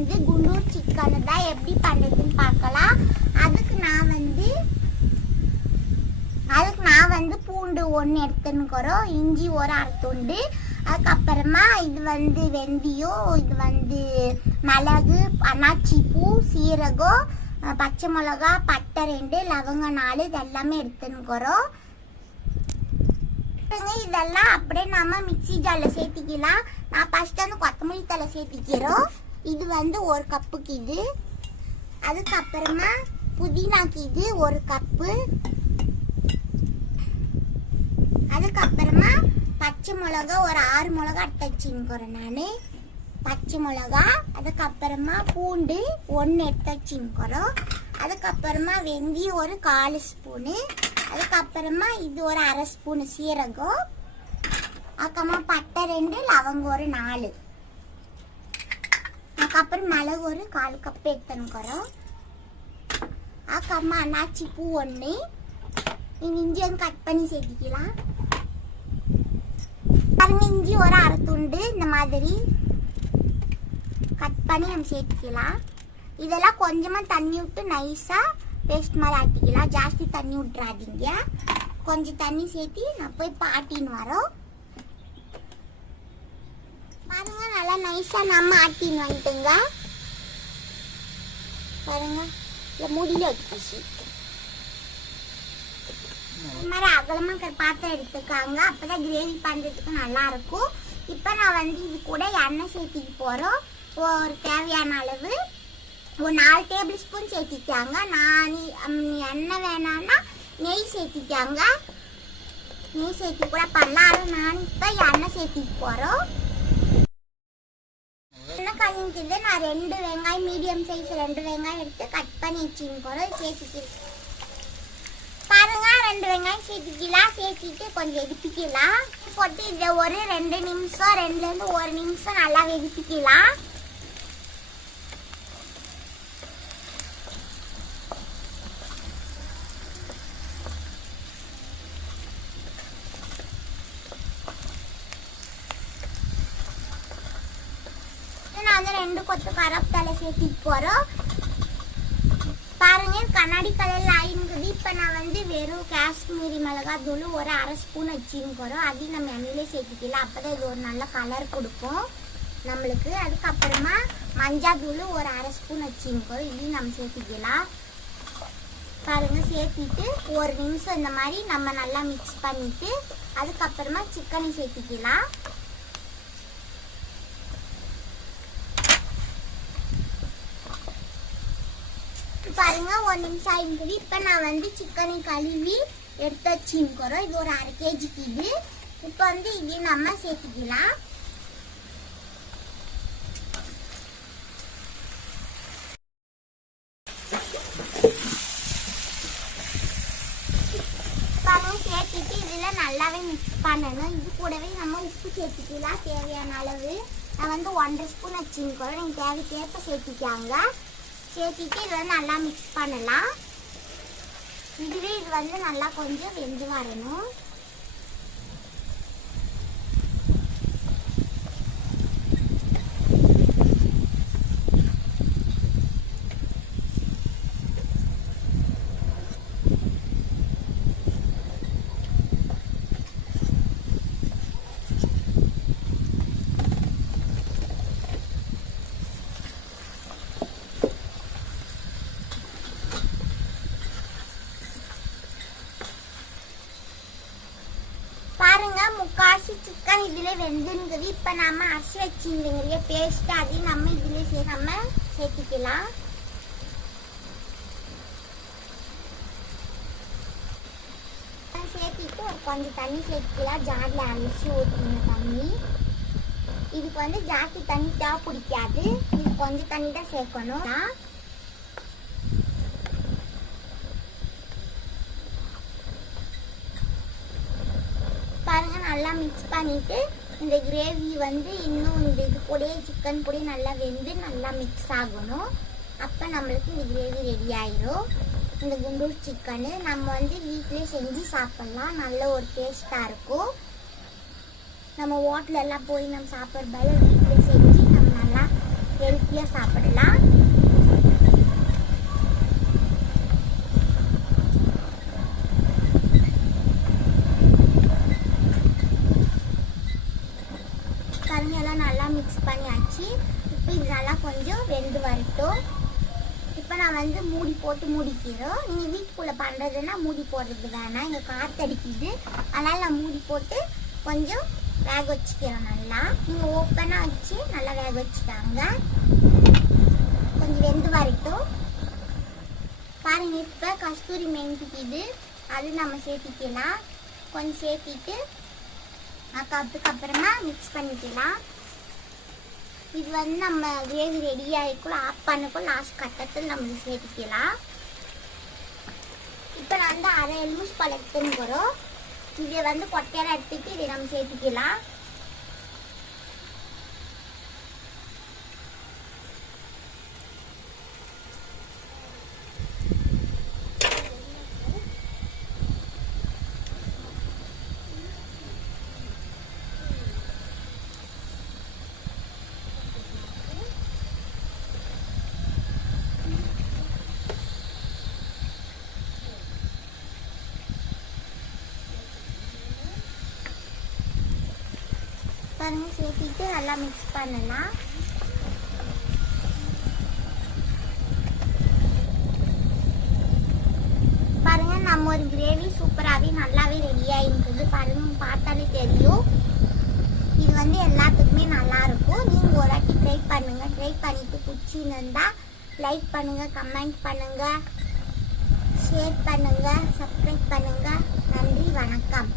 வந்து குண்டூர் சிக்கன் தான் எப்படி பண்ணுறதுன்னு பார்க்கலாம். அதுக்கு நான் வந்து பூண்டு 1 எடுத்துன்னுக்கிறோம், இஞ்சி ஒரு அரை துண்டு, அதுக்கப்புறமா இது வந்து வெந்தயம், இது வந்து மிளகு, அன்னாச்சி பூ, சீரகம், பச்சை மிளகா, பட்டை 2, லவங்கம் 4 இதெல்லாமே எடுத்துன்னுக்கிறோம். இதெல்லாம் அப்படியே நம்ம மிக்சி ஜாரில் சேர்த்திக்கலாம். நான் ஃபர்ஸ்ட் வந்து கொத்தமல்லி தழை சேர்த்திக்கிறோம். இது வந்து 1 கப்புக்கு இது. அதுக்கப்புறமா புதினாக்கு இது 1 கப்பு. அதுக்கப்புறமா பச்சை மிளகா ஒரு 6 மிளகா அட்டை வச்சுக்கிறேன் நான், பச்சை மிளகா. அதுக்கப்புறமா பூண்டு 1 எடுத்து வச்சுக்கிறோம். அதுக்கப்புறமா வெந்தயம் ஒரு 1/4 ஸ்பூனு. அதுக்கப்புறமா இது ஒரு அரை ஸ்பூனு சீரகம். அதுக்கப்புறமா பட்டை 2, லவங்கம் ஒரு 4. அதுக்கப்புறம் மிளகு ஒரு 1/4 கப் எடுத்துக்கிறோம். அதுக்கப்புறமா அன்னாச்சி பூ 1. இஞ்சி வந்து கட் பண்ணி சேர்த்திக்கலாம். பாருங்க, இஞ்சி ஒரு அரை துண்டு இந்த மாதிரி கட் பண்ணி நம்ம சேர்த்திக்கலாம். இதெல்லாம் கொஞ்சமா தண்ணி விட்டு நைஸா பேஸ்ட் மாதிரி ஆட்டிக்கலாம். ஜாஸ்தி தண்ணி விட்டுறாதீங்க, கொஞ்சம் தண்ணி சேர்த்தி நான் போய் ஆட்டின்னு வரோம். பாருங்க, நல்லா நைஸா நம்ம ஆட்டின்னு வந்துட்டுங்க. பாருங்க, இல்லை மூடியில வச்சு இந்த மாதிரி அகலமா பாத்திரம் எடுத்துக்காங்க, அப்பதான் கிரேவி பண்றதுக்கு நல்லா இருக்கும். இப்ப நான் வந்து இது கூட எண்ணெய் சேர்த்திக்க போறோம். ஒரு தேவையான அளவு ஒரு 4 டேபிள் ஸ்பூன் சேர்த்திக்காங்க. நான் எண்ணெய் வேணாம்னா நெய் சேர்த்திக்காங்க, நெய் சேர்த்தி கூட பண்ணலாம். நான் இப்ப எண்ணெய் சேர்த்திக்க போறோம். எண்ணெய் கழிஞ்சிது. நான் 2 வெங்காயம் மீடியம் சைஸ் 2 வெங்காயம் எடுத்து கட் பண்ணி வச்சுன்னு போறோம். சேர்த்திக்கிறேன். பாருங்க, 2 வெங்காயம் சேர்த்திக்கலாம். சேர்த்திட்டு கொஞ்சம் வெடிப்பிக்கலாம். போட்டு இதை ஒரு 2 நிமிஷம் 2ல இருந்து 1 நிமிஷம் நல்லா வெடிப்பிக்கலாம். நான் வந்து 2 கொத்து கருவேப்பிலை சேர்த்திட்டு போறோம். பாருங்க, கண்ணாடி கலர்ல ஆயிருக்குது. இப்ப நான் வந்து வெறும் காஷ்மீரி மிளகாய் தூள் ஒரு அரை ஸ்பூன் வச்சுன்னு போறோம். அதையும் நம்ம எண்ணெயிலே சேர்த்திக்கலாம். அப்பதான் இது ஒரு நல்ல கலர் கொடுக்கும் நம்மளுக்கு. அதுக்கப்புறமா மஞ்சள் தூள் ஒரு அரை ஸ்பூன் வச்சுன்னு போறோம். இதையும் நம்ம சேர்த்திக்கலாம். பாருங்க, சேர்த்திட்டு 1 நிமிஷம் இந்த மாதிரி நம்ம நல்லா மிக்ஸ் பண்ணிட்டு அதுக்கப்புறமா சிக்கனை சேர்த்திக்கலாம். பாருங்க, 1 நிமிஷம் ஆயிருக்குது. இப்ப நான் வந்து சிக்கனை கழுவி எடுத்து வச்சுக்கிறோம். இது ஒரு 1/2 கேஜிக்கு இது. இப்ப வந்து இதையும் நம்ம சேர்த்துக்கலாம். பாருங்க, சேர்த்துட்டு இதுல நல்லாவே மிக்ஸ் பண்ணணும். இது கூடவே நம்ம உப்பு சேர்த்துக்கலாம் தேவையான அளவு. நான் வந்து 1/2 ஸ்பூன் வச்சுக்கிறோம். நீங்க தேவைக்கேற்ப சேர்த்திக்காங்க. சேர்த்திட்டு இதை நல்லா மிக்ஸ் பண்ணலாம். இதுவே இது வந்து நல்லா கொஞ்சம் வெந்து வரணும். முக்காசி சிக்கன் இதுல வெந்துங்குது. இப்ப நம்ம அரிசி வச்சுருந்தீங்க பேஸ்ட், அதையும் நம்ம இதுல நம்ம சேர்த்திக்கலாம். சேர்த்திட்டு ஒரு கொஞ்சம் தண்ணி சேர்த்துக்கலாம். ஜார்ல அரிசி ஊற்றின தண்ணி. இதுக்கு வந்து ஜாஸ்தி தண்ணி தேவை பிடிக்காது, இது கொஞ்சம் தண்ணி தான் சேர்க்கணும். பாருங்க, நல்லா மிக்ஸ் பண்ணிட்டு இந்த கிரேவி வந்து இன்னும் இந்த இது கூடயே சிக்கன் கூட நல்லா வெந்து நல்லா மிக்ஸ் ஆகணும். அப்போ நம்மளுக்கு இந்த கிரேவி ரெடி ஆயிடும். இந்த குண்டூர் சிக்கனு நம்ம வந்து வீட்டிலே செஞ்சு சாப்பிட்லாம். நல்ல ஒரு டேஸ்ட்டாக இருக்கும். நம்ம ஹோட்டலெல்லாம் போய் நம்ம சாப்பிட்றதால வீட்டில் செஞ்சு நம்ம நல்லா ஹெல்த்தியா சாப்பிடலாம். கறியெல்லாம் நல்லா மிக்ஸ் பண்ணியாச்சு. இப்போ இது நல்லா கொஞ்சம் வெந்து வரட்டும். இப்போ நான் வந்து மூடி போட்டு மூடிக்கிறோம். நீங்கள் வீட்டுக்குள்ளே பண்ணுறதுன்னா மூடி போடுறது வேணாம், இங்கே காற்றடிக்குது. அதனால் நான் மூடி போட்டு கொஞ்சம் வேக வச்சுக்கிறோம். நல்லா நீங்கள் ஓப்பனாக வச்சு நல்லா வேக வச்சுட்டாங்க. கொஞ்சம் வெந்து வரட்டும். பாருங்க, இப்போ கஸ்தூரி மெந்திக்குது, அது நம்ம சேர்த்திக்கலாம். கொஞ்சம் சேர்த்திட்டு அதுக்கப்புறமா மிக்ஸ் பண்ணிக்கலாம். இது வந்து நம்ம கிரேவி ரெடி ஆகிக்குள்ள ஆஃப் பண்ணக்குள்ள லாஸ்ட் கட்டத்தில் நம்ம சேர்த்திக்கலாம். இப்போ நான் வந்து அரை எலுமிச்சை பழம் எடுத்துன்னு போகிறோம். இதை வந்து கொட்டையெல்லாம் எடுத்துட்டு இதை நம்ம சேர்த்திக்கலாம். பாருங்க, சேர்த்திட்டு நல்லா மிக்ஸ் பண்ணலாம். பாருங்க, நம்ம ஒரு கிரேவி சூப்பராகவே நல்லாவே ரெடியாக இருக்குது. பாருங்க, பார்த்தாலே தெரியும். இது வந்து எல்லாத்துக்குமே நல்லா இருக்கும். நீங்கள் ஒரு வாட்டி ட்ரை பண்ணுங்க. ட்ரை பண்ணிட்டு பிடிச்சிருந்தா லைக் பண்ணுங்க, கமெண்ட் பண்ணுங்க, ஷேர் பண்ணுங்க, சப்ஸ்கிரைப் பண்ணுங்க. நன்றி, வணக்கம்.